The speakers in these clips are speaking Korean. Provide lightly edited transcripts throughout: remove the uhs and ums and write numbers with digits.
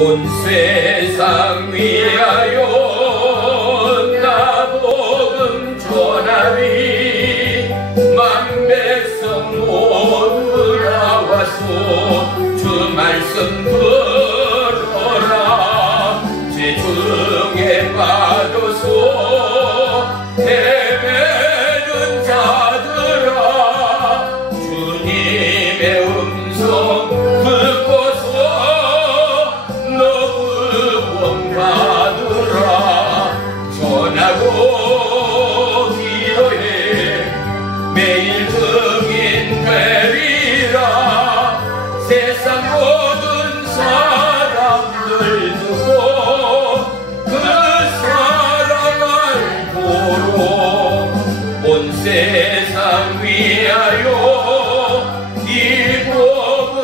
온 세상 위하여 나 복음 전하리. 만 백성 모두 나와서 주 말씀 들어라. 제 중에 빠져서 헤매는 자들아, 주님의 음성 듣고서 너그 받으라. 전하고 기도해 매일 증인 되리라. 세상 모든 사람들 두고 그 사랑 알고로 온 세상 위하여 이 복음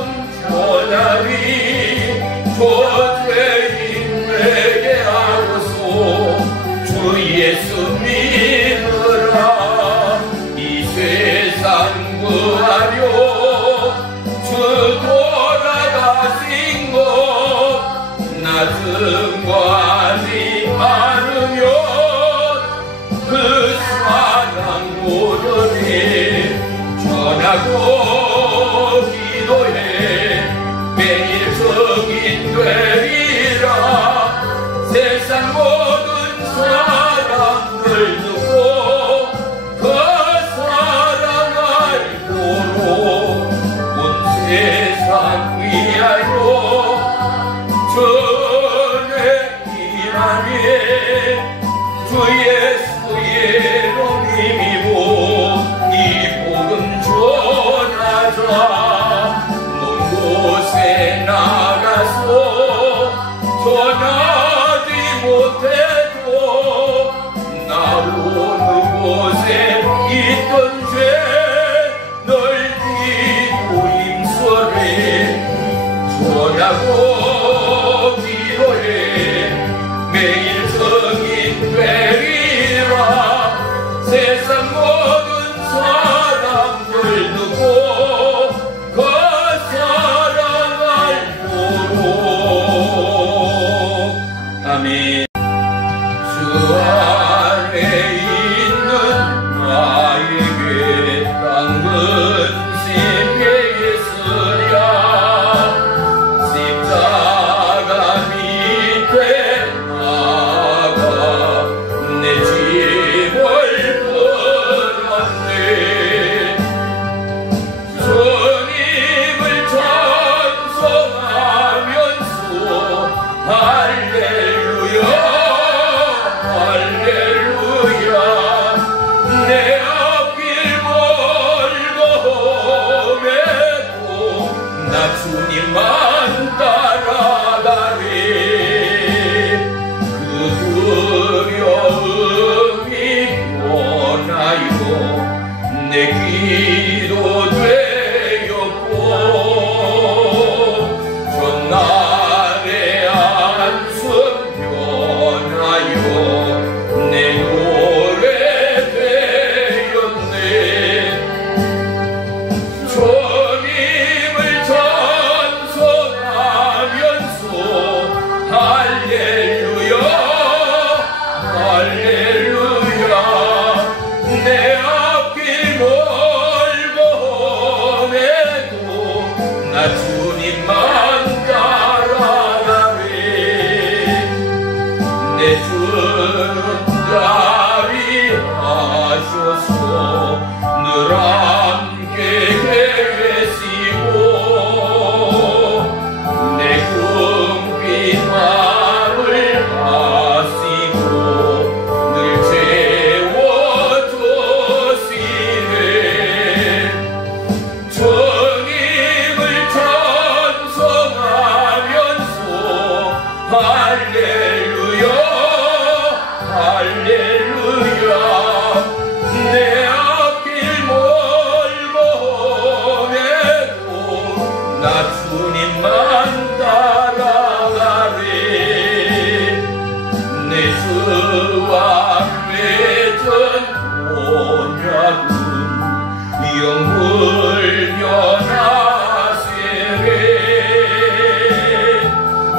전하리. 죄인 되게 하소서. 주 예수 믿으라. 이 세상 구하려 주 돌아가신 것 나 증거하지 않으면 그 사랑 모르니. 전하고 기도해 매일 증인 되리라. 세상 모든 사람들 두고 그 사랑 알고로 온 세상 위하여 전해기라니. 주 예수의 이름이고 이 복음 전하자. 먼 곳에 나가서 전하지 못해도 나오는 곳에 있던 죄 널리고 임설해. 전하고 기도해 매일 증인 되리라. 세상 모든 사람들 두고 그 사랑 알고로. 아멘. 주 안에 있는 나에게 땅은 심게 예수랴. 십자가 밑에 나가 내 짐을 끌었네. 주님을 찬송하면서 할렐루야 할렐루야. 내 앞길 멀고 험해도 나 주님만 따라가리. 그 두려움이 변하여 내 기도 되었고, 전날의 안숨 변하여 내 노래 되었네. 주님을 찬송하면서 할렐루야 할렐루야. 내 앞길 멀고 험해도 나 주님만 따라가리. 내 주는 자비하셔서 늘 함께 계시고 내 꿈빛 마음을 아시고 늘 채워주시네. 주님을 찬송하면서 할렐루야 할렐루야. 내 앞길 멀고 험해도 나 주님만 따라가리. 내 주와 맺은 언약은 영불변하시네. 그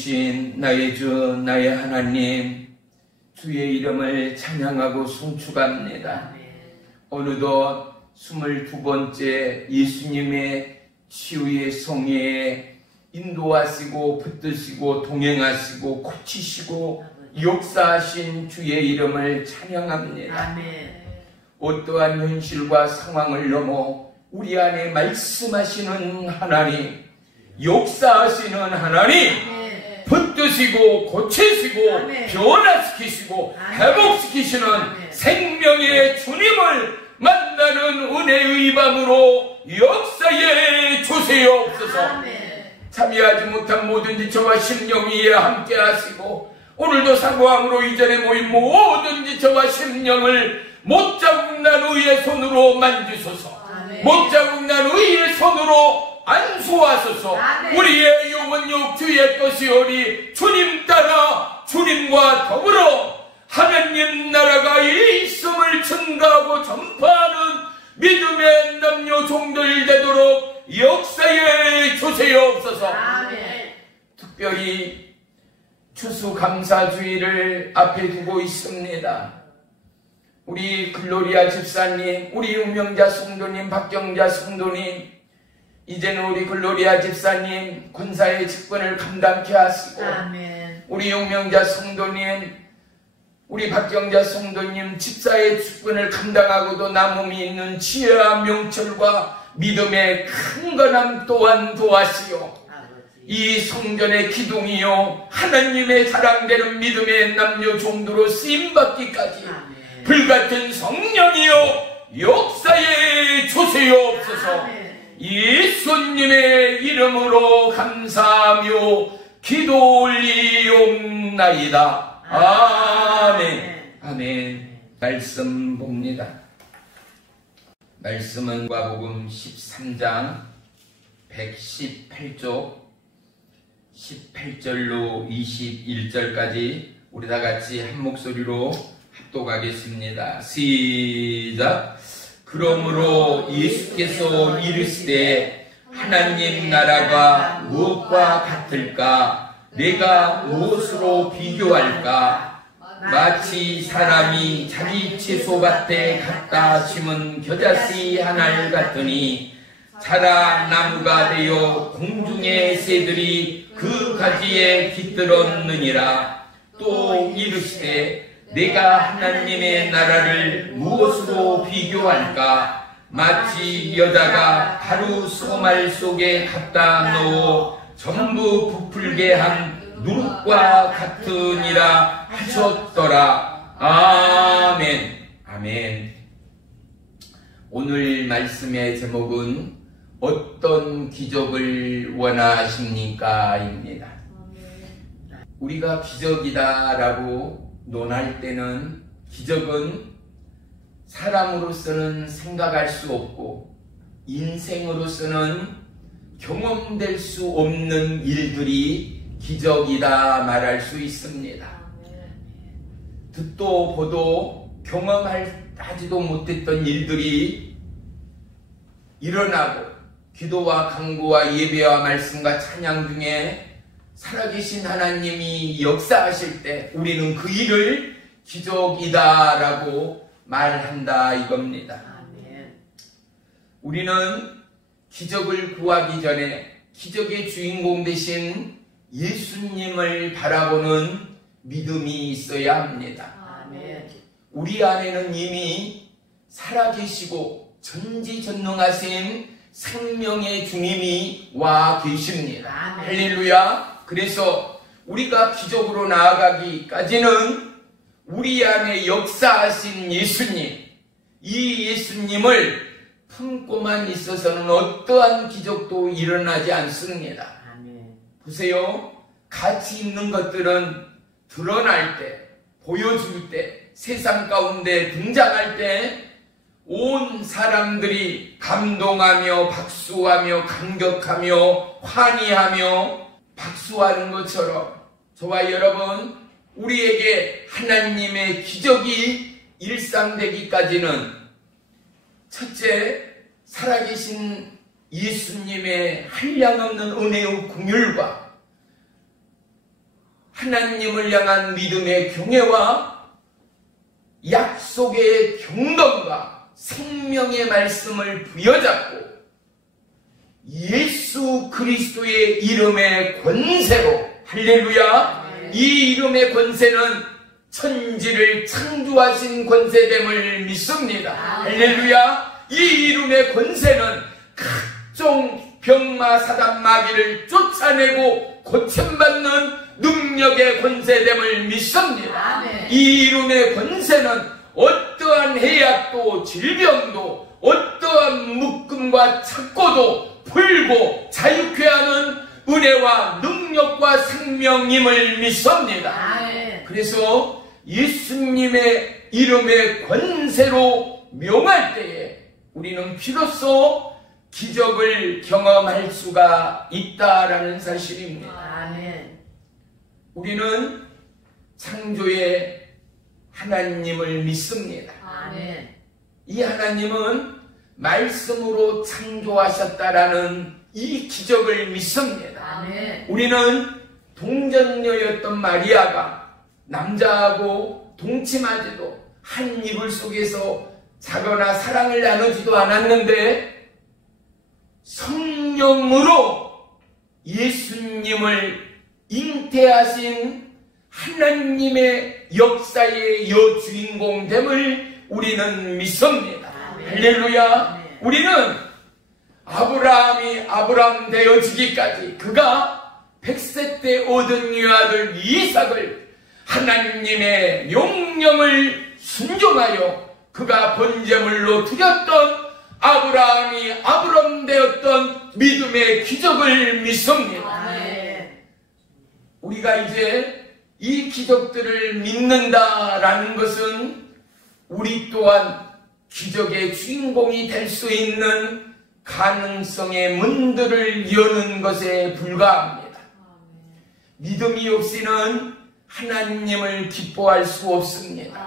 살아계신 나의 주 나의 하나님, 주의 이름을 찬양하고 송축합니다. 어느덧 22번째 예수님의 치유의 성회에 인도하시고 붙드시고 동행하시고 고치시고 역사하신 주의 이름을 찬양합니다. 어떠한 현실과 상황을 넘어 우리 안에 말씀하시는 하나님, 역사하시는 하나님, 붙드시고 고치시고 변화시키시고 회복시키시는 생명의 주님을 만나는 은혜의 밤으로 역사에 주시옵소서. 참여하지 못한 모든 지체와 심령 위에 함께 하시고, 오늘도 사모함으로 이전에 모인 모든 지체와 심령을 못자국 난 의의 손으로 만지소서. 못자국 난 의의 손으로 안수하소서. 우리의 영혼 육주의 것이오니 주님 따라 주님과 더불어 하나님 나라가 있음을 증가하고 전파하는 믿음의 남녀 종들 되도록 역사에 주시옵소서. 특별히 추수감사주의를 앞에 두고 있습니다. 우리 글로리아 집사님, 우리 용명자 성도님, 박경자 성도님, 이제는 우리 글로리아 집사님 군사의 직분을 감당케 하시고, 우리 용명자 성도님, 우리 박경자 성도님 집사의 직분을 감당하고도 남음이 있는 지혜와 명철과 믿음의 큰건함 또한 도하시오. 이 성전의 기둥이요 하나님의 자랑되는 믿음의 남녀 종도로 쓰임받기까지 불같은 성령이요 역사에 주시옵소서. 예수님의 이름으로 감사하며 기도 올리옵나이다. 아멘. 아멘. 말씀 봅니다. 말씀은 누가복음 13장 118쪽 18절로 21절까지 우리 다 같이 한 목소리로 합독하겠습니다. 시작. 그러므로 예수께서 이르시되 하나님 나라가 무엇과 같을까? 내가 무엇으로 비교할까? 마치 사람이 자기 채소밭에 갖다 심은 겨자씨 하나를 같으니 자라 나무가 되어 공중의 새들이 그 가지에 깃들었느니라. 또 이르시되 내가 하나님의 나라를 무엇으로 비교할까? 마치 여자가 가루 소말 속에 갖다 넣어 전부 부풀게 한 누룩과 같으니라 하셨더라. 아멘. 아멘. 오늘 말씀의 제목은 어떤 기적을 원하십니까? 입니다. 우리가 기적이다 라고 논할 때는 기적은 사람으로서는 생각할 수 없고 인생으로서는 경험될 수 없는 일들이 기적이다 말할 수 있습니다. 듣도 보도 경험하지도 못했던 일들이 일어나고 기도와 간구와 예배와 말씀과 찬양 중에 살아계신 하나님이 역사하실 때 우리는 그 일을 기적이다 라고 말한다 이겁니다. 우리는 기적을 구하기 전에 기적의 주인공 되신 예수님을 바라보는 믿음이 있어야 합니다. 우리 안에는 이미 살아계시고 전지전능하신 생명의 주님이 와 계십니다. 할렐루야. 그래서 우리가 기적으로 나아가기까지는 우리 안에 역사하신 예수님, 이 예수님을 품고만 있어서는 어떠한 기적도 일어나지 않습니다. 보세요. 가치 있는 것들은 드러날 때, 보여줄 때, 세상 가운데 등장할 때 온 사람들이 감동하며 박수하며 감격하며 환희하며 박수하는 것처럼 저와 여러분, 우리에게 하나님의 기적이 일상되기까지는 첫째, 살아계신 예수님의 한량없는 은혜의 긍휼과 하나님을 향한 믿음의 경외와 약속의 경건과 생명의 말씀을 부여잡고 예수 그리스도의 이름의 권세로, 할렐루야, 이 이름의 권세는 천지를 창조하신 권세됨을 믿습니다. 할렐루야. 이 이름의 권세는 각종 병마 사단 마귀를 쫓아내고 고침받는 능력의 권세됨을 믿습니다. 이 이름의 권세는 어떠한 해약도 질병도 어떠한 묶음과 착고도 풀고 자유케 하는 은혜와 능력과 생명임을 믿습니다. 그래서 예수님의 이름의 권세로 명할 때에 우리는 비로소 기적을 경험할 수가 있다라는 사실입니다. 우리는 창조의 하나님을 믿습니다. 이 하나님은 말씀으로 창조하셨다라는 이 기적을 믿습니다. 우리는 동정녀였던 마리아가 남자하고 동침하지도 한 이불 속에서 자거나 사랑을 나누지도 않았는데 성령으로 예수님을 잉태하신 하나님의 역사의 여주인공됨을 우리는 믿습니다. 할렐루야. 우리는 아브라함이 아브라함 되어지기까지 그가 100세 때 얻은 유아들 이삭을 하나님의 명령을 순종하여 그가 번제물로 드렸던 아브라함이 아브라함 되었던 믿음의 기적을 믿습니다. 우리가 이제 이 기적들을 믿는다라는 것은 우리 또한 기적의 주인공이 될 수 있는 가능성의 문들을 여는 것에 불과합니다. 믿음이 없이는 하나님을 기뻐할 수 없습니다.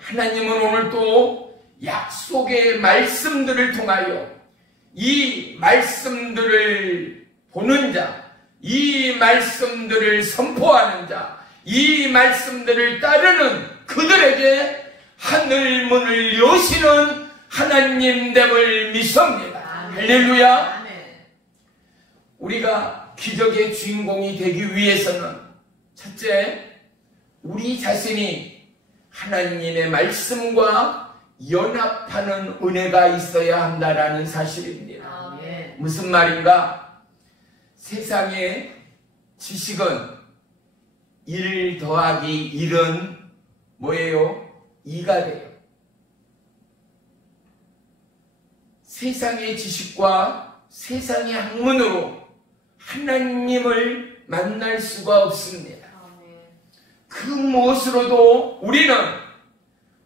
하나님은 오늘도 약속의 말씀들을 통하여 이 말씀들을 보는 자, 이 말씀들을 선포하는 자, 이 말씀들을 따르는 그들에게 하늘 문을 여시는 하나님됨을 믿습니다. 할렐루야. 우리가 기적의 주인공이 되기 위해서는 첫째, 우리 자신이 하나님의 말씀과 연합하는 은혜가 있어야 한다라는 사실입니다. 무슨 말인가? 세상의 지식은 1 더하기 1은 뭐예요? 2가 돼요. 세상의 지식과 세상의 학문으로 하나님을 만날 수가 없습니다. 그 무엇으로도 우리는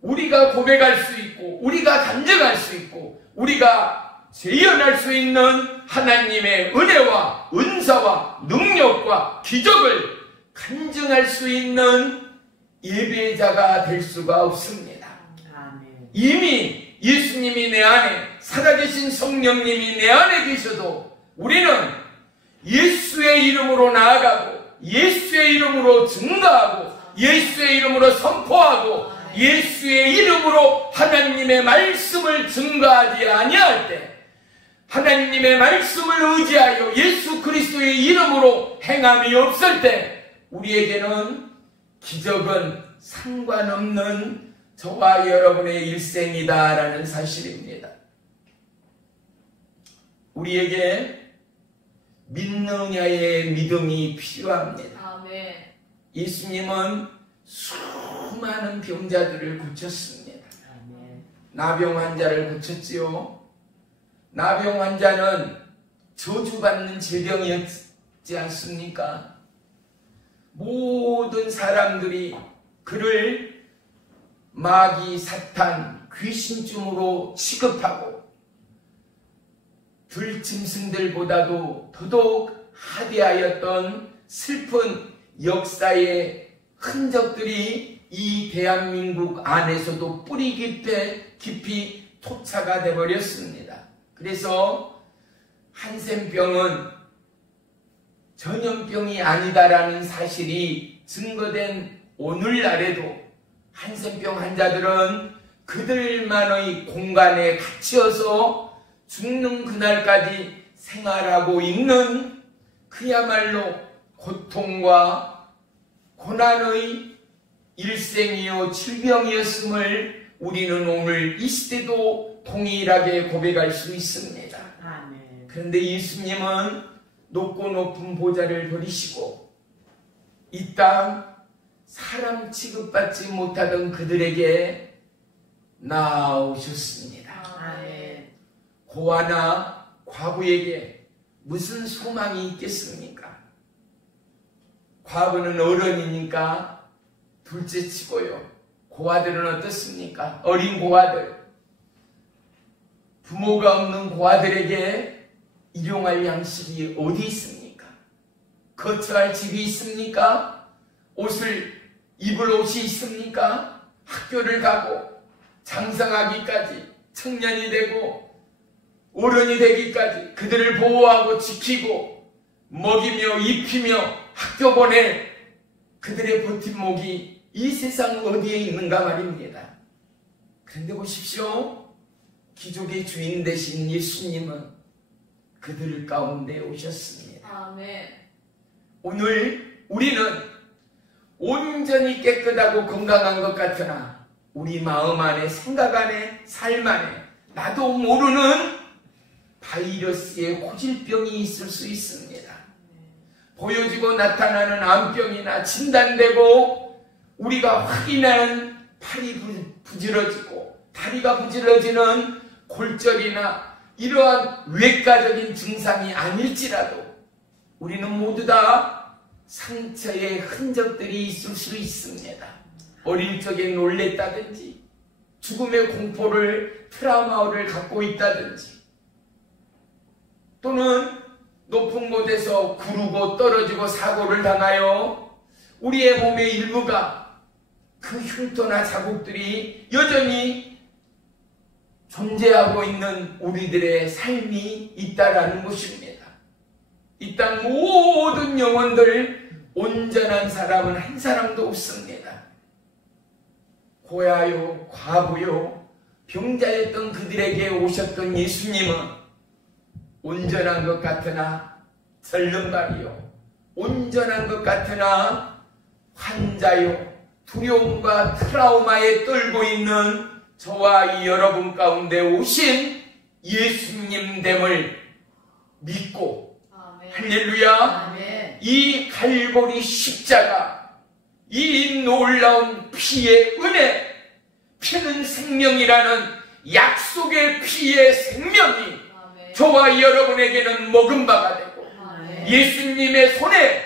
우리가 고백할 수 있고 우리가 단정할 수 있고 우리가 재현할 수 있는 하나님의 은혜와 은사와 능력과 기적을 간증할 수 있는 예배자가 될 수가 없습니다. 이미 예수님이 내 안에, 살아계신 성령님이 내 안에 계셔도 우리는 예수의 이름으로 나아가고 예수의 이름으로 증거하고 예수의 이름으로 선포하고 예수의 이름으로 하나님의 말씀을 증거하지 아니할 때, 하나님의 말씀을 의지하여 예수 그리스도의 이름으로 행함이 없을 때 우리에게는 기적은 상관없는 저와 여러분의 일생이다라는 사실입니다. 우리에게 믿느냐의 믿음이 필요합니다. 예수님은 수많은 병자들을 고쳤습니다. 나병 환자를 고쳤지요. 나병 환자는 저주받는 질병이었지 않습니까? 모든 사람들이 그를 마귀, 사탄, 귀신쯤으로 취급하고 들짐승들보다도 더더욱 하대하였던 슬픈 역사의 흔적들이 이 대한민국 안에서도 뿌리 깊이 토착가 되어버렸습니다. 그래서 한센병은 전염병이 아니다라는 사실이 증거된 오늘날에도 한센병 환자들은 그들만의 공간에 갇혀서 죽는 그날까지 생활하고 있는 그야말로 고통과 고난의 일생이요 질병이었음을 우리는 오늘 이 시대도 동일하게 고백할 수 있습니다. 아멘. 그런데 예수님은 높고 높은 보좌를 버리시고 이 땅 사람 취급받지 못하던 그들에게 나오셨습니다. 아멘. 고아나 과부에게 무슨 소망이 있겠습니까? 과부는 어른이니까 둘째치고요. 고아들은 어떻습니까? 어린 고아들, 부모가 없는 고아들에게 일용할 양식이 어디 있습니까? 거처할 집이 있습니까? 옷을 입을 옷이 있습니까? 학교를 가고 장성하기까지 청년이 되고 어른이 되기까지 그들을 보호하고 지키고 먹이며 입히며 학교 보낼 그들의 버팀목이 이 세상 어디에 있는가 말입니다. 그런데 보십시오. 기적의 주인 되신 예수님은 그들 가운데 오셨습니다. 아멘. 오늘 우리는 온전히 깨끗하고 건강한 것 같으나 우리 마음 안에, 생각 안에, 삶 안에 나도 모르는 바이러스의 고질병이 있을 수 있습니다. 보여지고 나타나는 암병이나 진단되고 우리가 확인하는 팔이 부질러지고 다리가 부질러지는 골절이나 이러한 외과적인 증상이 아닐지라도 우리는 모두 다 상처의 흔적들이 있을 수 있습니다. 어릴 적에 놀랬다든지 죽음의 공포를 트라우마를 갖고 있다든지 또는 높은 곳에서 구르고 떨어지고 사고를 당하여 우리의 몸의 일부가 그 흉터나 자국들이 여전히 존재하고 있는 우리들의 삶이 있다라는 것입니다. 이 땅 모든 영혼들 온전한 사람은 한 사람도 없습니다. 고아요, 과부요, 병자였던 그들에게 오셨던 예수님은 온전한 것 같으나 절름발이요, 온전한 것 같으나 환자요, 두려움과 트라우마에 떨고 있는 저와 이 여러분 가운데 오신 예수님 됨을 믿고 아멘. 할렐루야. 아멘. 이 갈보리 십자가, 이 놀라운 피의 은혜, 피는 생명이라는 약속의 피의 생명이 아멘. 저와 여러분에게는 먹은 바가 되고 아멘. 예수님의 손에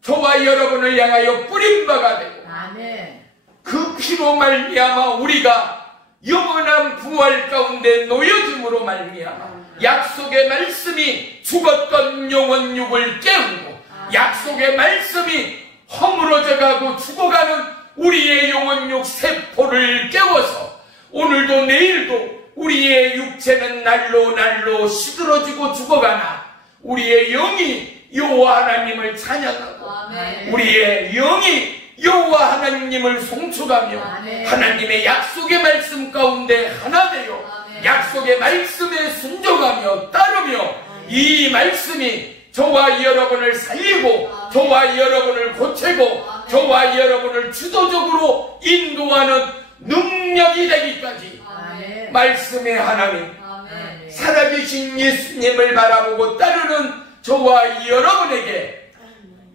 저와 여러분을 향하여 뿌린 바가 되고 아멘. 그 피로 말미암아 우리가 영원한 부활 가운데 놓여짐으로 말미암아 약속의 말씀이 죽었던 영혼육을 깨우고 약속의 말씀이 허물어져가고 죽어가는 우리의 영혼육 세포를 깨워서 오늘도 내일도 우리의 육체는 날로 날로 시들어지고 죽어가나 우리의 영이 여호와 하나님을 찬양하고 아멘. 우리의 영이 여호와 하나님을 송축하며 아멘. 하나님의 약속의 말씀 가운데 하나 되어 아멘. 약속의 말씀에 순종하며 따르며 이 말씀이 저와 여러분을 살리고 아멘. 저와 여러분을 고치고 아멘. 저와 여러분을 주도적으로 인도하는 능력이 되기까지 아멘. 말씀의 하나님 아멘. 살아계신 예수님을 바라보고 따르는 저와 여러분에게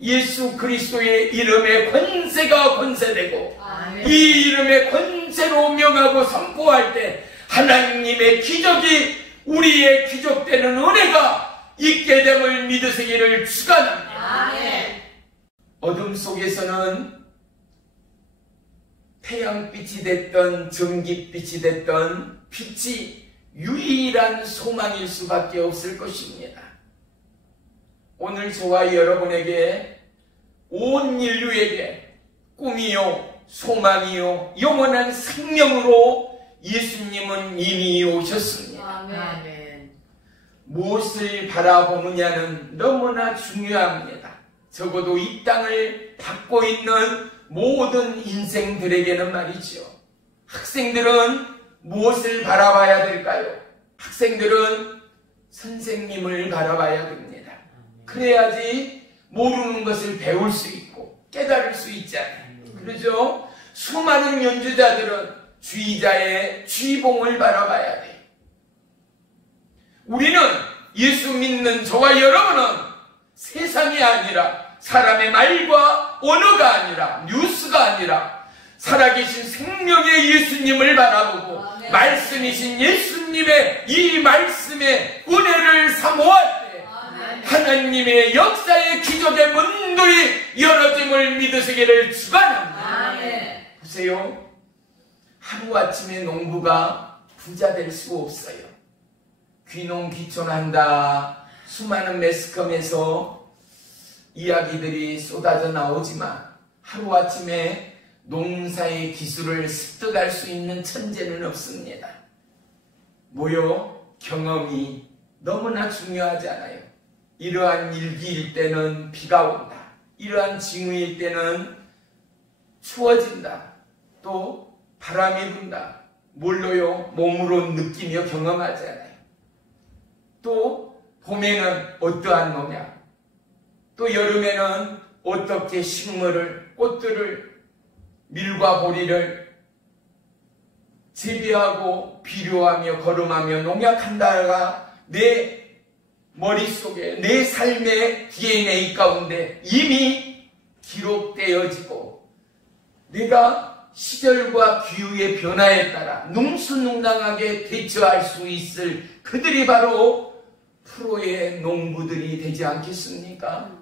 예수 그리스도의 이름의 권세가 권세되고 아멘. 이 이름의 권세로 명하고 선포할 때 하나님의 기적이 우리의 기적되는 은혜가 있게 됨을 믿으시기를 축원합니다. 아멘. 어둠 속에서는 태양빛이 됐던 전깃빛이 됐던 빛이 유일한 소망일 수밖에 없을 것입니다. 오늘 저와 여러분에게 온 인류에게 꿈이요 소망이요 영원한 생명으로 예수님은 이미 오셨습니다. 아멘. 무엇을 바라보느냐는 너무나 중요합니다. 적어도 이 땅을 받고 있는 모든 인생들에게는 말이죠. 학생들은 무엇을 바라봐야 될까요? 학생들은 선생님을 바라봐야 됩니다. 그래야지 모르는 것을 배울 수 있고 깨달을 수 있잖아요. 그러죠? 수많은 연주자들은 주의자의 주의봉을 바라봐야 돼요. 우리는 예수 믿는 저와 여러분은 세상이 아니라 사람의 말과 언어가 아니라 뉴스가 아니라 살아계신 생명의 예수님을 바라보고 말씀이신 예수님의 이 말씀의 은혜를 사모할 때 하나님의 역사의 기적의 문들이 열어짐을 믿으시기를 축원합니다. 보세요. 하루아침에 농부가 부자 될 수 없어요. 귀농귀촌한다. 수많은 매스컴에서 이야기들이 쏟아져 나오지만 하루아침에 농사의 기술을 습득할 수 있는 천재는 없습니다. 뭐요? 경험이 너무나 중요하지 않아요. 이러한 일기일 때는 비가 온다. 이러한 징후일 때는 추워진다. 또 바람이 분다. 뭘로요? 몸으로 느끼며 경험하잖아요. 또 봄에는 어떠한 농약, 또 여름에는 어떻게 식물을, 꽃들을, 밀과 보리를 재배하고 비료하며 거름하며 농약한다가 내 머릿속에 내 삶의 DNA 가운데 이미 기록되어지고 내가 시절과 기후의 변화에 따라 능수능란하게 대처할 수 있을 그들이 바로 프로의 농부들이 되지 않겠습니까?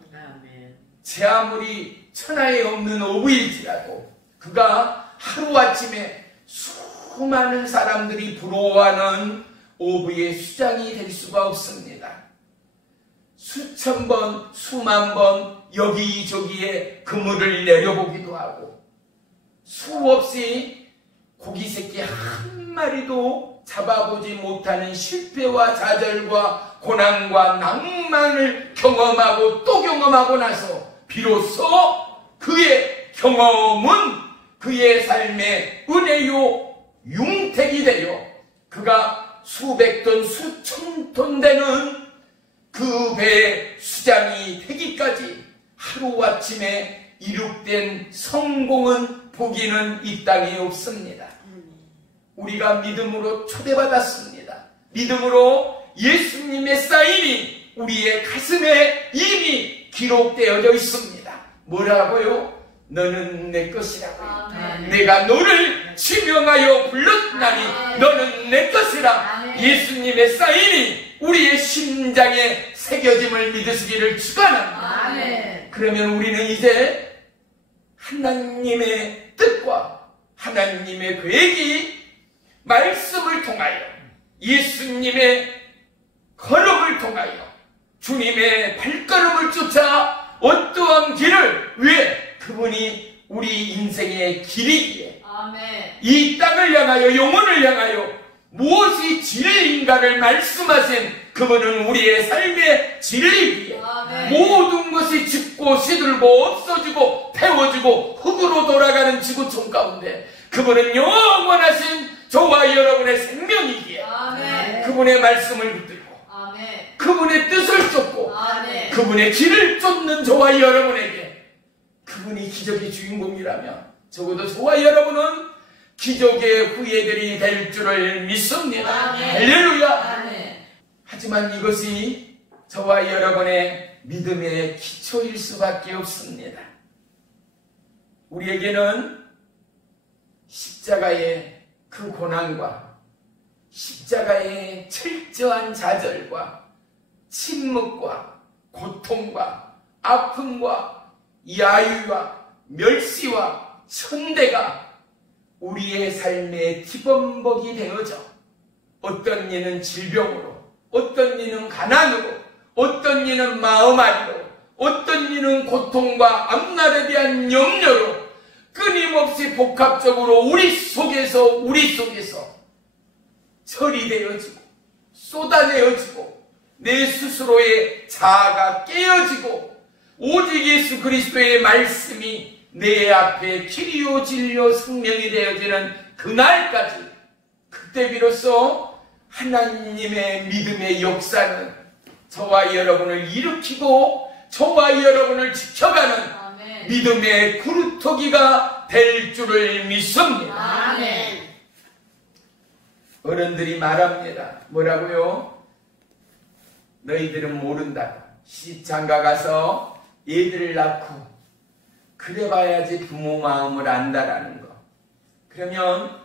제 아무리 천하에 없는 어부일지라도 그가 하루아침에 수많은 사람들이 부러워하는 어부의 수장이 될 수가 없습니다. 수천 번, 수만 번 여기저기에 그물을 내려보기도 하고 수없이 고기 새끼 한 마리도 잡아보지 못하는 실패와 좌절과 고난과 낭만을 경험하고 또 경험하고 나서 비로소 그의 경험은 그의 삶의 은혜요 융택이 되어 그가 수백 톤 수천 톤 되는 그 배의 수장이 되기까지 하루아침에 이룩된 성공은 보기는 이 땅에 없습니다. 우리가 믿음으로 초대받았습니다. 믿음으로 예수님의 사인이 우리의 가슴에 이미 기록되어져 있습니다. 뭐라고요? 너는 내 것이라고요. 내가 너를 지명하여 불렀나니 너는 내 것이라. 예수님의 사인이 우리의 심장에 새겨짐을 믿으시기를 축원합니다. 그러면 우리는 이제 하나님의 뜻과 하나님의 계획이 말씀을 통하여 예수님의 걸음을 통하여 주님의 발걸음을 쫓아 어떠한 길을 왜 그분이 우리 인생의 길이기에 이 땅을 향하여 영혼을 향하여 무엇이 진리인가를 말씀하신 그분은 우리의 삶의 진리이기에 모든 것이 죽고 시들고 없어지고 태워지고 흙으로 돌아가는 지구촌 가운데 그분은 영원하신 저와 여러분의 생명이기에 그분의 말씀을 붙들고 그분의 뜻을 쫓고 그분의 길을 쫓는 저와 여러분에게 그분이 기적의 주인공이라면 적어도 저와 여러분은 기적의 후예들이 될 줄을 믿습니다. 할렐루야. 하지만 이것이 저와 여러분의 믿음의 기초일 수밖에 없습니다. 우리에게는 십자가의 그 고난과 십자가의 철저한 좌절과 침묵과 고통과 아픔과 야유와 멸시와 천대가 우리의 삶의 기범벅이 되어져 어떤 이는 질병으로 어떤 이는 가난으로 어떤 이는 마음앓이로 어떤 이는 고통과 앞날에 대한 염려로 끊임없이 복합적으로 우리 속에서 처리되어지고 쏟아내어지고 내 스스로의 자아가 깨어지고 오직 예수 그리스도의 말씀이 내 앞에 길이요 진리요 생명이 되어지는 그날까지, 그때 비로소 하나님의 믿음의 역사는 저와 여러분을 일으키고 저와 여러분을 지켜가는 아멘. 믿음의 구루터기가 될 줄을 믿습니다. 아멘. 어른들이 말합니다. 뭐라고요? 너희들은 모른다. 시집장가 가서 애들을 낳고 그래봐야지 부모 마음을 안다라는 거. 그러면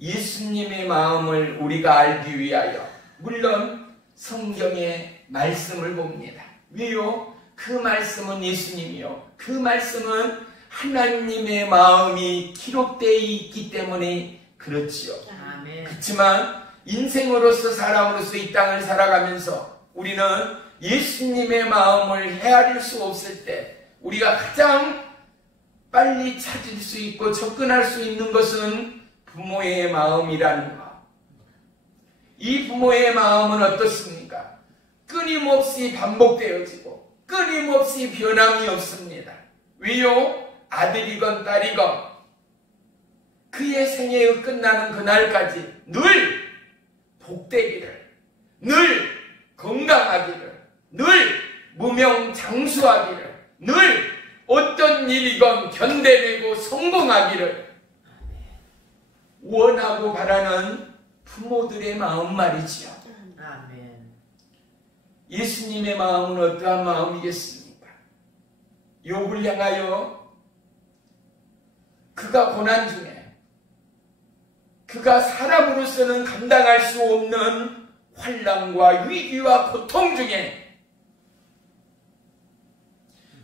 예수님의 마음을 우리가 알기 위하여 물론 성경의 말씀을 봅니다. 왜요? 그 말씀은 예수님이요, 그 말씀은 하나님의 마음이 기록되어 있기 때문에 그렇지요. 아멘. 그렇지만 인생으로서 사람으로서 이 땅을 살아가면서 우리는 예수님의 마음을 헤아릴 수 없을 때 우리가 가장 빨리 찾을 수 있고 접근할 수 있는 것은 부모의 마음이라는 것. 이 부모의 마음은 어떻습니까? 끊임없이 반복되어지고 끊임없이 변함이 없습니다. 왜요? 아들이건 딸이건 그의 생애가 끝나는 그날까지 늘 복되기를, 늘 건강하기를, 늘 무명장수하기를, 늘 어떤 일이건 견뎌내고 성공하기를 원하고 바라는 부모들의 마음 말이지요. 아멘. 예수님의 마음은 어떠한 마음이겠습니까? 욥을 향하여 그가 고난 중에 그가 사람으로서는 감당할 수 없는 환난과 위기와 고통 중에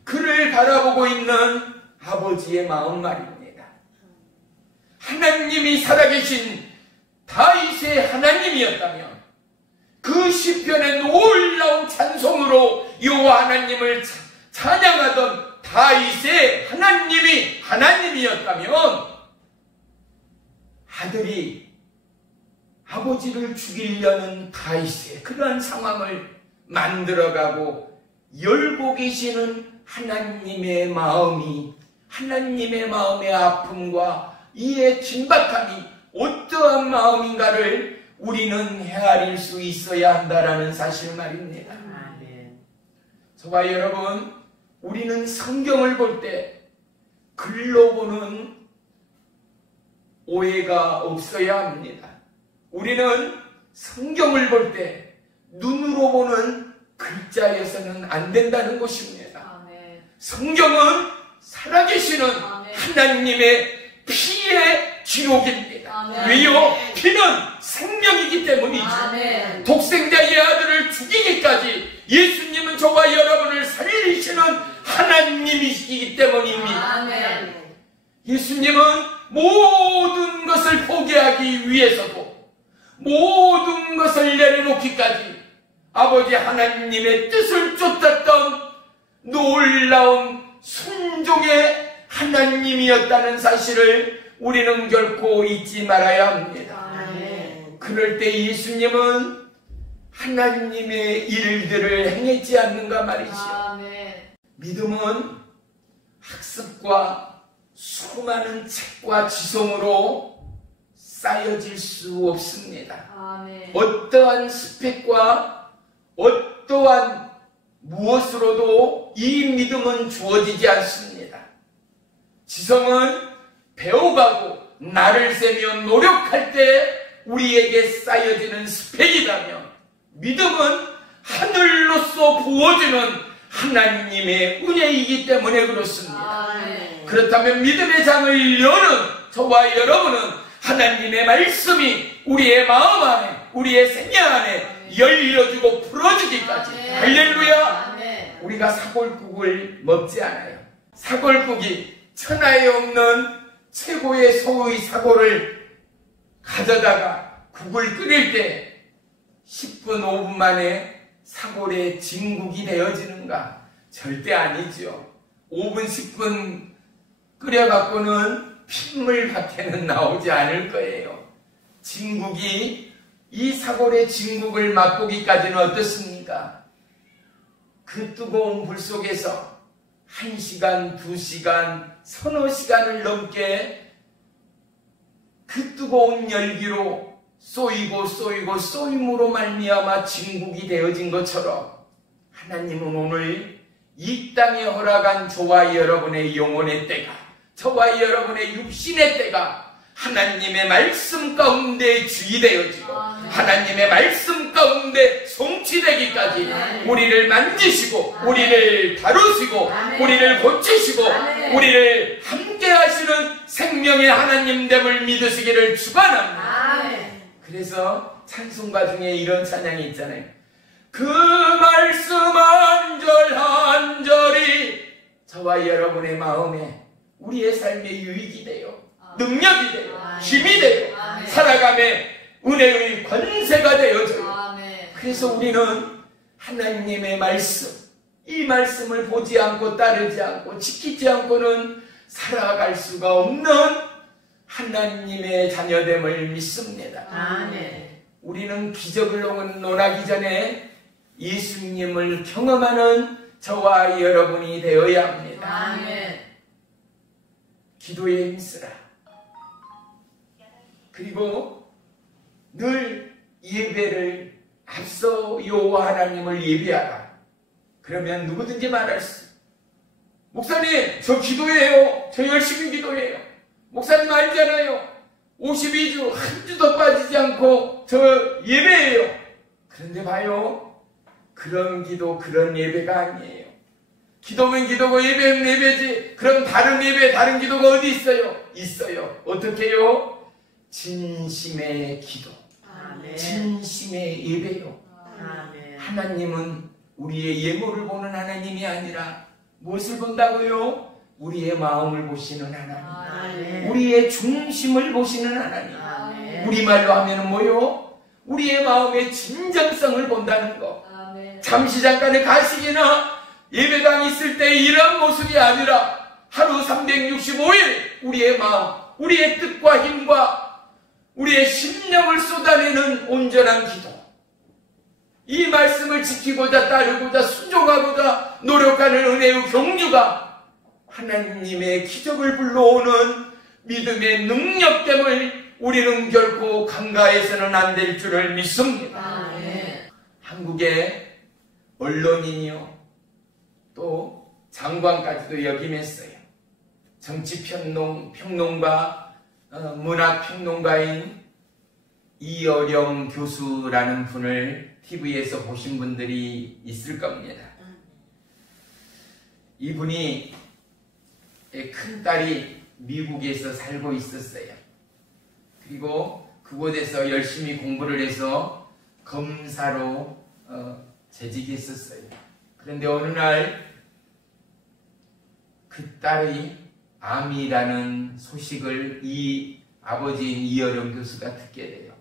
그를 바라보고 있는 아버지의 마음 말입니다. 하나님이 살아계신 다윗의 하나님이었다면 그 시편의 놀라운 찬송으로 여호와 하나님을 찬양하던 다윗의 하나님이 하나님이었다면 아들이 아버지를 죽이려는 다윗의 그러한 상황을 만들어가고 열고 계시는 하나님의 마음이, 하나님의 마음의 아픔과 이의 긴박함이 어떠한 마음인가를 우리는 헤아릴 수 있어야 한다라는 사실 말입니다. 아멘. 저와 여러분, 우리는 성경을 볼 때 글로 보는 오해가 없어야 합니다. 우리는 성경을 볼 때 눈으로 보는 글자여서는 안 된다는 것입니다. 아멘. 성경은 살아계시는 아멘. 하나님의 피의 기록입니다. 아멘. 왜요? 피는 생명이기 때문이죠. 아멘. 독생자의 아들을 죽이기까지 예수님은 저와 여러분을 살리시는 하나님이시기 때문입니다. 아멘. 예수님은 모든 것을 포기하기 위해서도 모든 것을 내려놓기까지 아버지 하나님의 뜻을 쫓았던 놀라운 순종의 하나님이었다는 사실을 우리는 결코 잊지 말아야 합니다. 아멘. 그럴 때 예수님은 하나님의 일들을 행했지 않는가 말이죠. 아멘. 믿음은 학습과 수많은 책과 지성으로 쌓여질 수 없습니다. 아멘. 어떠한 스펙과 어떠한 무엇으로도 이 믿음은 주어지지 않습니다. 지성은 배워가고 날을 새며 노력할 때 우리에게 쌓여지는 스펙이라면 믿음은 하늘로서 부어주는 하나님의 은혜이기 때문에 그렇습니다. 아멘. 그렇다면 믿음의 장을 여는 저와 여러분은 하나님의 말씀이 우리의 마음 안에, 우리의 생명 안에 열려주고 풀어주기까지. 아멘. 할렐루야! 아멘. 우리가 사골국을 먹지 않아요. 사골국이 천하에 없는 최고의 소의 사골을 가져다가 국을 끓일 때 10분, 5분 만에 사골의 진국이 되어지는가? 절대 아니죠. 5분, 10분 끓여갖고는 핏물밖에는 나오지 않을 거예요. 진국이, 이 사골의 진국을 맛보기까지는 어떻습니까? 그 뜨거운 불 속에서 1시간, 2시간, 서너 시간을 넘게 그 뜨거운 열기로 쏘이고 쏘임으로 말미암아 진국이 되어진 것처럼 하나님은 오늘 이 땅에 허락한 저와 여러분의 영혼의 때가, 저와 여러분의 육신의 때가 하나님의 말씀 가운데 주의되어지고 하나님의 말씀 가운데 성취되기까지 우리를 만지시고 우리를 다루시고 우리를 고치시고 우리를 함께 하시는 생명의 하나님됨을 믿으시기를 축원합니다. 그래서 찬송가 중에 이런 찬양이 있잖아요. 그 말씀 한 절 한 절이 저와 여러분의 마음에 우리의 삶의 유익이 되어 능력이 되어 힘이 되어 살아감의 은혜의 권세가 되어져요. 그래서 우리는 하나님의 말씀, 이 말씀을 보지 않고 따르지 않고 지키지 않고는 살아갈 수가 없는 하나님의 자녀됨을 믿습니다. 우리는 기적을 논하기 전에 예수님을 경험하는 저와 여러분이 되어야 합니다. 기도에 힘쓰라. 그리고 늘 예배를 앞서 여호와 하나님을 예배하라. 그러면 누구든지 말할 수. 목사님, 저 기도해요. 저 열심히 기도해요. 목사님 알잖아요. 52주 한 주도 빠지지 않고 저 예배해요. 그런데 봐요. 그런 기도, 그런 예배가 아니에요. 기도면 기도고 예배면 예배지. 그럼 다른 예배, 다른 기도가 어디 있어요? 있어요. 어떻게 해요? 진심의 기도, 진심의 예배요. 하나님은 우리의 예물을 보는 하나님이 아니라 무엇을 본다고요? 우리의 마음을 보시는 하나님, 우리의 중심을 보시는 하나님. 우리말로 하면 뭐요? 우리의 마음의 진정성을 본다는 거. 잠시 잠깐의 가식이나 예배당에 있을 때 이런 모습이 아니라 하루 365일 우리의 마음, 우리의 뜻과 힘과 우리의 심령을 쏟아내는 온전한 기도. 이 말씀을 지키고자 따르고자 순종하고자 노력하는 은혜의 경주가 하나님의 기적을 불러오는 믿음의 능력됨을 우리는 결코 간과해서는 안 될 줄을 믿습니다. 한국의 언론인이요 또 장관까지도 역임했어요. 정치평론가, 문학평론가인 이어령 교수라는 분을 TV에서 보신 분들이 있을 겁니다. 이분이 큰딸이 미국에서 살고 있었어요. 그리고 그곳에서 열심히 공부를 해서 검사로 재직했었어요. 그런데 어느 날 그 딸이 암이라는 소식을 이 아버지인 이어령 교수가 듣게 돼요.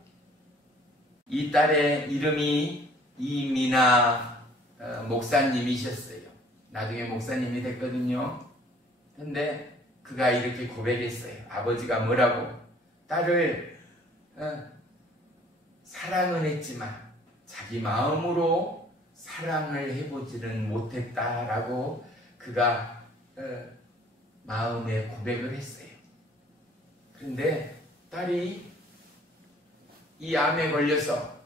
이 딸의 이름이 이미나 목사님이셨어요. 나중에 목사님이 됐거든요. 근데 그가 이렇게 고백했어요. 아버지가 뭐라고? 딸을 사랑은 했지만 자기 마음으로 사랑을 해보지는 못했다라고 그가 마음에 고백을 했어요. 그런데 딸이 이 암에 걸려서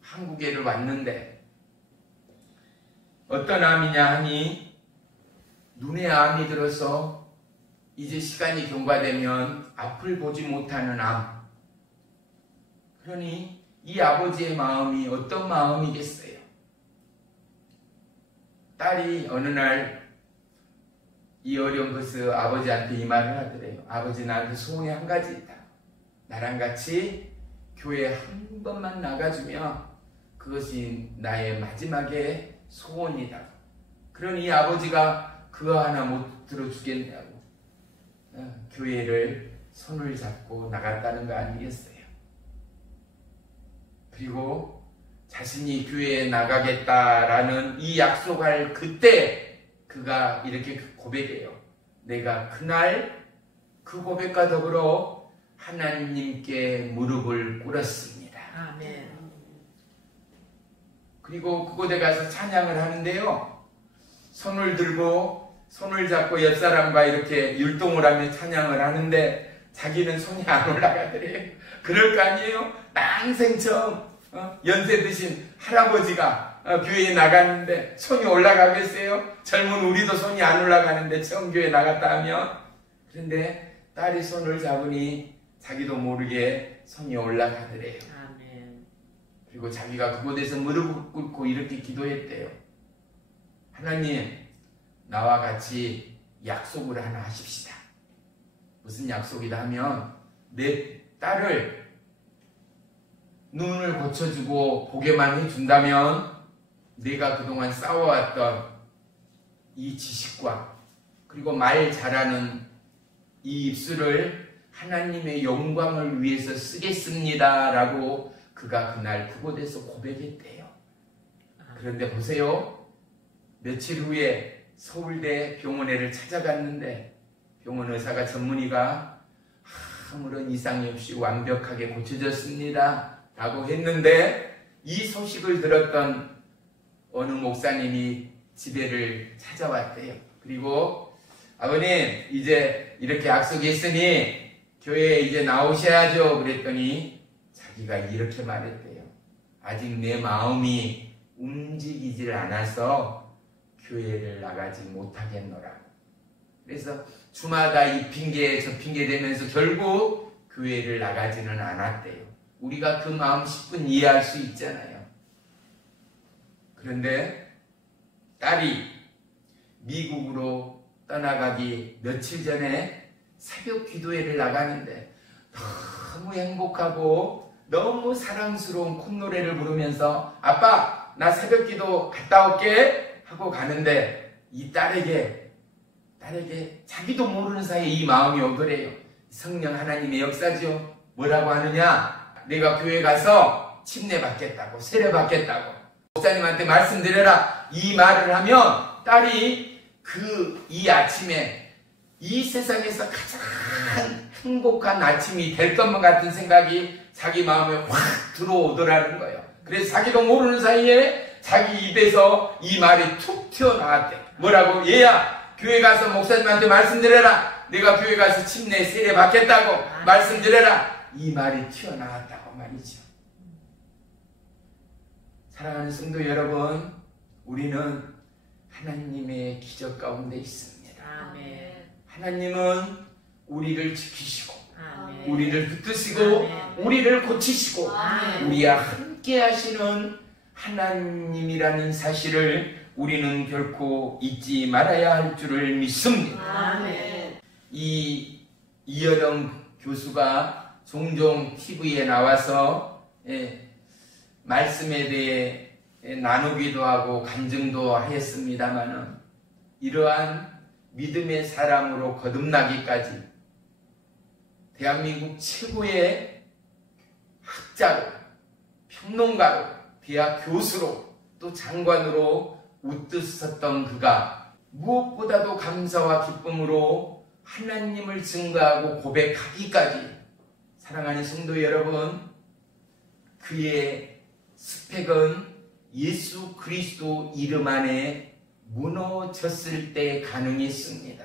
한국에를 왔는데 어떤 암이냐 하니 눈에 암이 들어서 이제 시간이 경과되면 앞을 보지 못하는 암. 그러니 이 아버지의 마음이 어떤 마음이겠어요? 딸이 어느 날 이어령 교수 아버지한테 이 말을 하더래요. 아버지, 나한테 소원이 한 가지 있다. 나랑 같이 교회 한 번만 나가주면 그것이 나의 마지막의 소원이다. 그러니 아버지가 그거 하나 못 들어주겠냐고 교회를 손을 잡고 나갔다는 거 아니겠어요? 그리고 자신이 교회에 나가겠다라는 이 약속할 그때 그가 이렇게 고백해요. 내가 그날 그 고백과 더불어 하나님께 무릎을 꿇었습니다. 아멘. 그리고 그곳에 가서 찬양을 하는데요. 손을 들고 손을 잡고 옆 사람과 이렇게 율동을 하며 찬양을 하는데 자기는 손이 안 올라가더래요. 그럴 거 아니에요? 평생 처음 연세 드신 할아버지가 교회에 나갔는데 손이 올라가겠어요? 젊은 우리도 손이 안 올라가는데 처음 교회 나갔다 하면. 그런데 딸이 손을 잡으니 자기도 모르게 손이 올라가더래요. 아멘. 그리고 자기가 그곳에서 무릎 꿇고 이렇게 기도했대요. 하나님, 나와 같이 약속을 하나 하십시다. 무슨 약속이다 하면 내 딸을 눈을 고쳐주고 보게만 해준다면 내가 그동안 싸워왔던 이 지식과 그리고 말 잘하는 이 입술을 하나님의 영광을 위해서 쓰겠습니다 라고 그가 그날 그곳에서 고백했대요. 그런데 보세요. 며칠 후에 서울대 병원에를 찾아갔는데 병원 의사가 전문의가 아무런 이상이 없이 완벽하게 고쳐졌습니다 라고 했는데 이 소식을 들었던 어느 목사님이 집에를 찾아왔대요. 그리고 아버님 이제 이렇게 약속했으니 교회에 이제 나오셔야죠 그랬더니 자기가 이렇게 말했대요. 아직 내 마음이 움직이질 않아서 교회를 나가지 못하겠노라. 그래서 주마다 이 핑계 저 핑계 대면서 결국 교회를 나가지는 않았대요. 우리가 그 마음 10분 이해할 수 있잖아요. 그런데 딸이 미국으로 떠나가기 며칠 전에 새벽 기도회를 나가는데 너무 행복하고 너무 사랑스러운 콧노래를 부르면서 아빠 나 새벽 기도 갔다 올게 하고 가는데 이 딸에게 자기도 모르는 사이에 이 마음이 오더래요. 성령 하나님의 역사죠. 뭐라고 하느냐? 내가 교회 가서 침례 받겠다고 세례 받겠다고 목사님한테 말씀드려라 이 말을 하면 딸이 이 아침에 이 세상에서 가장 행복한 아침이 될 것만 같은 생각이 자기 마음에 확 들어오더라는 거예요. 그래서 자기도 모르는 사이에 자기 입에서 이 말이 툭 튀어나왔대. 뭐라고? 얘야 교회 가서 목사님한테 말씀드려라. 내가 교회 가서 침례 세례 받겠다고 말씀드려라. 이 말이 튀어나왔다고 말이죠. 사랑하는 성도 여러분, 우리는 하나님의 기적 가운데 있습니다. 아멘. 하나님은 우리를 지키시고 아멘. 우리를 붙드시고 아멘. 우리를 고치시고 아멘. 우리와 함께 하시는 하나님이라는 사실을 우리는 결코 잊지 말아야 할 줄을 믿습니다. 아멘. 이여령 교수가 종종 TV에 나와서 말씀에 대해 나누기도 하고 간증도 하였습니다마는 이러한 믿음의 사람으로 거듭나기까지 대한민국 최고의 학자로 평론가로 대학 교수로 또 장관으로 웃듯었던 그가 무엇보다도 감사와 기쁨으로 하나님을 증거하고 고백하기까지 사랑하는 성도 여러분, 그의 스펙은 예수 그리스도 이름 안에 무너졌을 때 가능했습니다.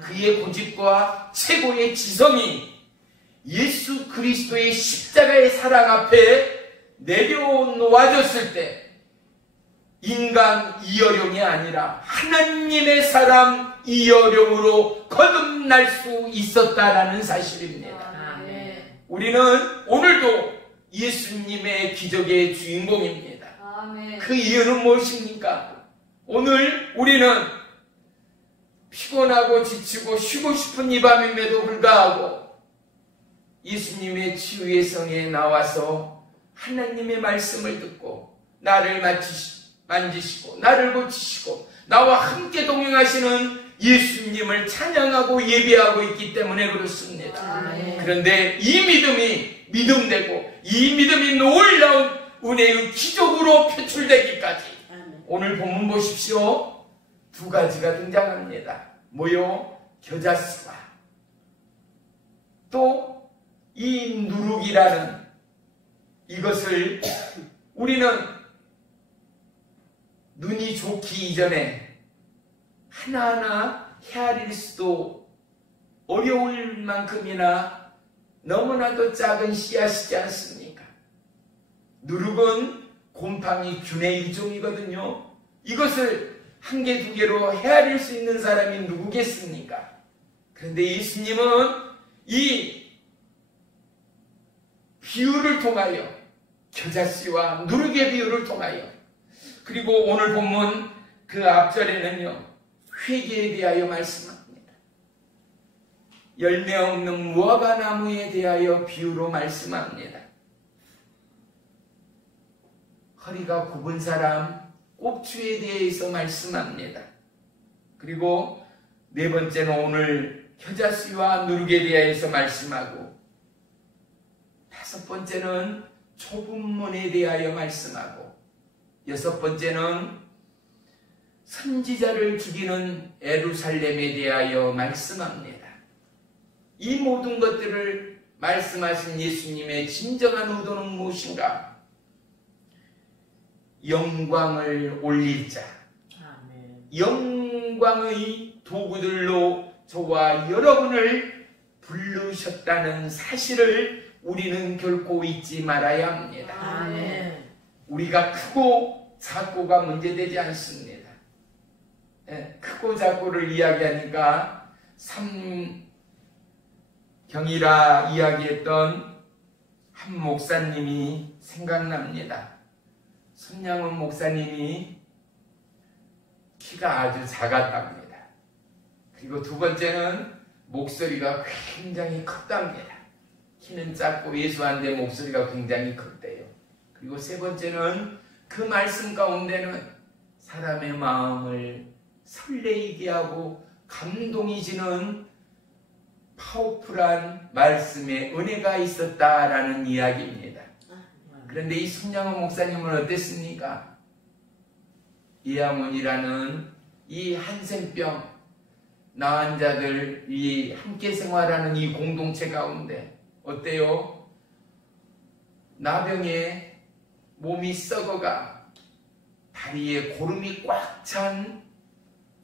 그의 고집과 최고의 지성이 예수 그리스도의 십자가의 사랑 앞에 내려놓아졌을 때 인간 이어령이 아니라 하나님의 사람 이어령으로 거듭날 수 있었다라는 사실입니다. 아멘. 우리는 오늘도 예수님의 기적의 주인공입니다. 아멘. 그 이유는 무엇입니까? 오늘 우리는 피곤하고 지치고 쉬고 싶은 이 밤임에도 불구하고 예수님의 치유의 성에 나와서 하나님의 말씀을 듣고 나를 만지시고 나를 고치시고 나와 함께 동행하시는 예수님을 찬양하고 예배하고 있기 때문에 그렇습니다. 아멘. 그런데 이 믿음이 믿음되고 이 믿음이 놀라운 은혜의 기적으로 표출되기까지 오늘 본문 보십시오. 두 가지가 등장합니다. 뭐요? 겨자씨와 또 이 누룩이라는 이것을 우리는 눈이 좋기 이전에 하나하나 헤아릴 수도 어려울 만큼이나 너무나도 작은 씨앗이지 않습니까? 누룩은 곰팡이 균의 일종이거든요. 이것을 한 개, 두 개로 헤아릴 수 있는 사람이 누구겠습니까? 그런데 예수님은 이 비유를 통하여, 겨자씨와 누룩의 비유를 통하여, 그리고 오늘 본문 그 앞절에는요, 회개에 대하여 말씀합니다. 열매 없는 무화과 나무에 대하여 비유로 말씀합니다. 허리가 굽은 사람, 꼽추에 대해서 말씀합니다. 그리고 네 번째는 오늘 겨자씨와 누룩에 대해서 말씀하고, 다섯 번째는 좁은 문에 대하여 말씀하고, 여섯 번째는 선지자를 죽이는 예루살렘에 대하여 말씀합니다. 이 모든 것들을 말씀하신 예수님의 진정한 의도는 무엇인가? 영광을 올릴 자, 아멘. 영광의 도구들로 저와 여러분을 부르셨다는 사실을 우리는 결코 잊지 말아야 합니다. 아멘. 우리가 크고 작고가 문제되지 않습니다. 크고 작고를 이야기하니까 삼경이라 이야기했던 한 목사님이 생각납니다. 손양원 목사님이 키가 아주 작았답니다. 그리고 두 번째는 목소리가 굉장히 컸답니다. 키는 작고 예수한데 목소리가 굉장히 컸대요. 그리고 세 번째는 그 말씀 가운데는 사람의 마음을 설레이게 하고 감동이 지는 파워풀한 말씀의 은혜가 있었다라는 이야기입니다. 그런데 이 손양원 목사님은 어땠습니까? 이양원이라는 이 한센병 나은 자들 이 함께 생활하는 이 공동체 가운데 어때요? 나병에 몸이 썩어가 다리에 고름이 꽉 찬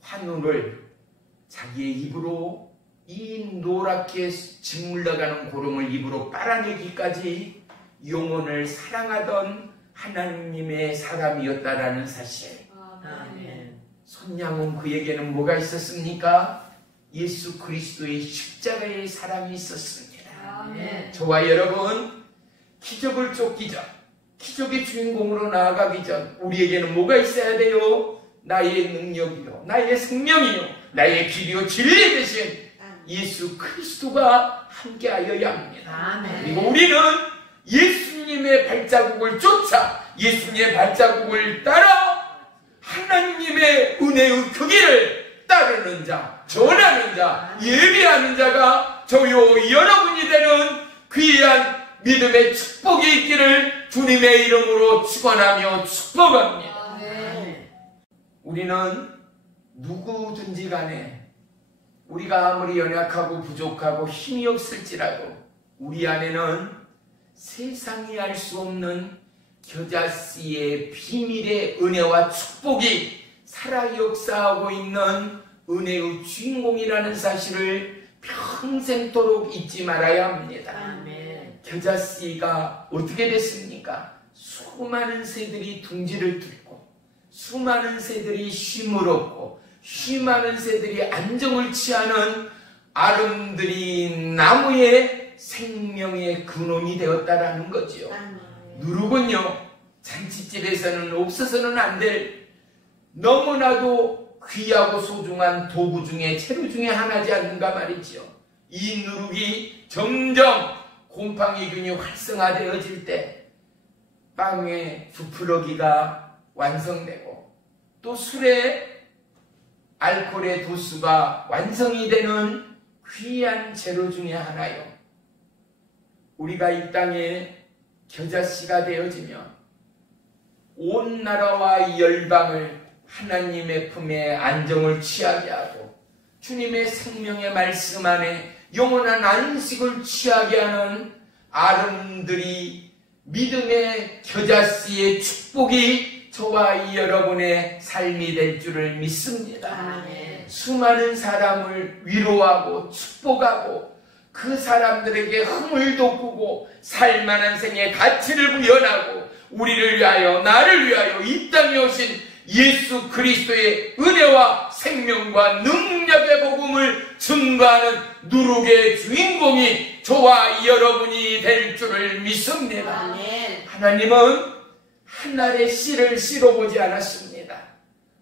환우를 자기의 입으로 이 노랗게 짓물러가는 고름을 입으로 빨아내기까지 영혼을 사랑하던 하나님의 사람이었다라는 사실. 아멘. 손양은 그에게는 뭐가 있었습니까? 예수 그리스도의 십자가의 사랑이 있었습니다. 아멘. 저와 여러분, 기적을 쫓기 전, 기적의 주인공으로 나아가기 전 우리에게는 뭐가 있어야 돼요? 나의 능력이요, 나의 생명이요, 나의 길이요 진리 되신 예수 그리스도가 함께하여야 합니다. 아멘. 그리고 우리는 예수님의 발자국을 쫓아 예수님의 발자국을 따라 하나님의 은혜의 그 길을 따르는 자, 전하는 자, 예비하는 자가 저요 여러분이 되는 귀한 믿음의 축복이 있기를 주님의 이름으로 축원하며 축복합니다. 아멘. 우리는 누구든지 간에 우리가 아무리 연약하고 부족하고 힘이 없을지라도 우리 안에는 세상이 알 수 없는 겨자씨의 비밀의 은혜와 축복이 살아 역사하고 있는 은혜의 주인공이라는 사실을 평생토록 잊지 말아야 합니다. 아멘. 겨자씨가 어떻게 됐습니까? 수많은 새들이 둥지를 뚫고 수많은 새들이 쉼을 얻고 수많은 새들이 안정을 취하는 아름드리 나무의 생명의 근원이 되었다라는 거지요. 누룩은요, 잔치집에서는 없어서는 안 될 너무나도 귀하고 소중한 도구 중에 재료 중에 하나지 않는가 말이지요. 이 누룩이 점점 곰팡이균이 활성화되어질 때 빵의 부풀어기가 완성되고 또 술의 알코올의 도수가 완성이 되는 귀한 재료 중에 하나요. 우리가 이 땅에 겨자씨가 되어지면 온 나라와 열방을 하나님의 품에 안정을 취하게 하고 주님의 생명의 말씀 안에 영원한 안식을 취하게 하는 아름드리 믿음의 겨자씨의 축복이 저와 이 여러분의 삶이 될 줄을 믿습니다. 아멘. 수많은 사람을 위로하고 축복하고 그 사람들에게 힘을 돋구고 살만한 생의 가치를 구현하고 우리를 위하여 나를 위하여 이 땅에 오신 예수 그리스도의 은혜와 생명과 능력의 복음을 증거하는 누룩의 주인공이 저와 여러분이 될 줄을 믿습니다. 아멘. 하나님은 한날의 씨를 씨로보지 않았습니다.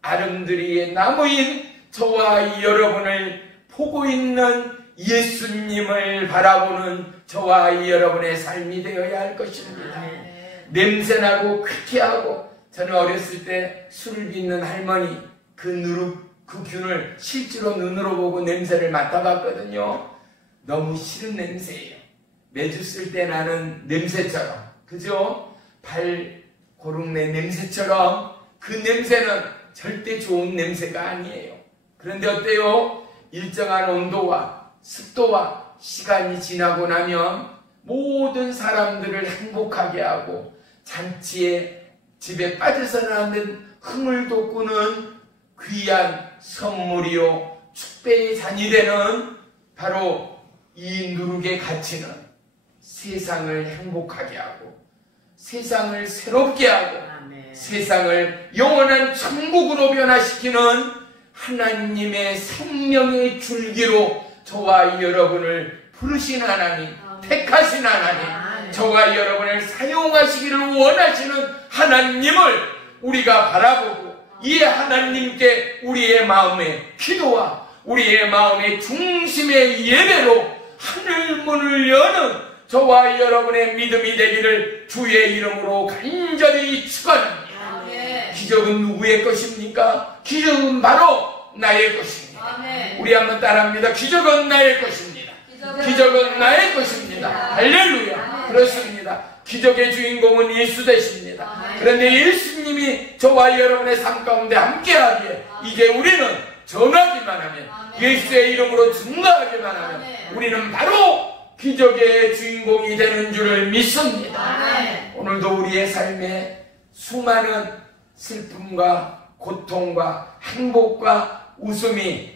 아름드리의 나무인 저와 여러분을 보고 있는 예수님을 바라보는 저와 여러분의 삶이 되어야 할 것입니다. 아멘. 냄새나고 쾌쾌하고, 저는 어렸을 때 술을 빚는 할머니 그 누룩, 그 균을 실제로 눈으로 보고 냄새를 맡아봤거든요. 너무 싫은 냄새예요. 매주 쓸 때 나는 냄새처럼, 그죠? 발 고룩내 냄새처럼 그 냄새는 절대 좋은 냄새가 아니에요. 그런데 어때요? 일정한 온도와 습도와 시간이 지나고 나면 모든 사람들을 행복하게 하고 잔치에 집에 빠져서는 안 되는 흥을 돋구는 귀한 선물이요 축배의 잔이 되는 바로 이 누룩의 가치는 세상을 행복하게 하고 세상을 새롭게 하고 아멘. 세상을 영원한 천국으로 변화시키는 하나님의 생명의 줄기로 저와 여러분을 부르신 하나님, 택하신 하나님, 저와 여러분을 사용하시기를 원하시는 하나님을 우리가 바라보고 이 하나님께 우리의 마음의 기도와 우리의 마음의 중심의 예배로 하늘문을 여는 저와 여러분의 믿음이 되기를 주의 이름으로 간절히 축원합니다. 아멘. 기적은 누구의 것입니까? 기적은 바로 나의 것입니다. 아멘. 우리 한번 따라합니다. 기적은 나의 것입니다. 기적은 나의 것입니다. 할렐루야. 그렇습니다. 기적의 주인공은 예수 되십니다. 그런데 예수님이 저와 여러분의 삶 가운데 함께하기에 이제 우리는 전하기만 하면, 예수의 이름으로 증거하기만 하면 우리는 바로 기적의 주인공이 되는 줄을 믿습니다. 오늘도 우리의 삶에 수많은 슬픔과 고통과 행복과 웃음이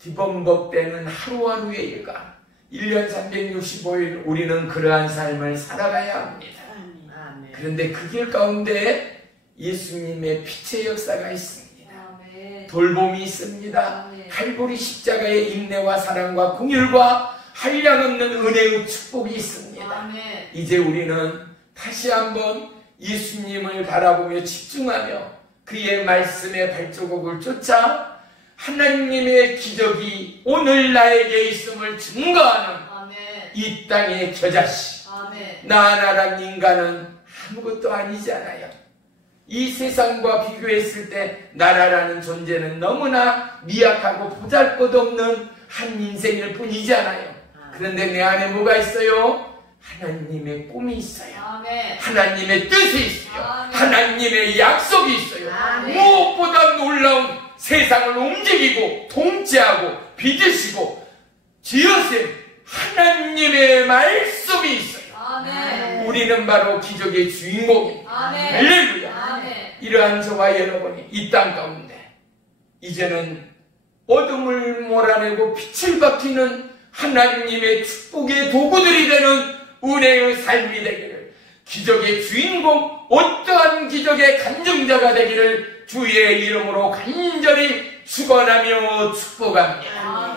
뒤범벅되는 하루하루의 일과 1년 365일 우리는 그러한 삶을 살아가야 합니다. 아멘. 그런데 그 길 가운데 예수님의 빛의 역사가 있습니다. 아멘. 돌봄이 있습니다. 아멘. 칼보리 십자가의 인내와 사랑과 긍휼과 한량없는 은혜의 축복이 있습니다. 아멘. 이제 우리는 다시 한번 예수님을 바라보며 집중하며 그의 말씀의 발자국을 쫓아 하나님의 기적이 오늘 나에게 있음을 증거하는 아멘. 이 땅의 겨자씨, 아멘. 나라란 인간은 아무것도 아니잖아요. 이 세상과 비교했을 때 나라라는 존재는 너무나 미약하고 보잘것없는 한 인생일 뿐이잖아요. 그런데 내 안에 뭐가 있어요? 하나님의 꿈이 있어요. 아멘. 하나님의 뜻이 있어요. 아멘. 하나님의 약속이 있어요. 아멘. 무엇보다 놀라운 세상을 움직이고 통치하고 빚으시고 지으신 하나님의 말씀이 있어요. 아멘. 우리는 바로 기적의 주인공입니다. 아멘. 할렐루야. 아멘. 이러한 저와 여러분이 이 땅 가운데 이제는 어둠을 몰아내고 빛을 밝히는 하나님의 축복의 도구들이 되는 은혜의 삶이 되기를, 기적의 주인공, 어떠한 기적의 간증자가 되기를 주의 이름으로 간절히 축원하며 축복합니다.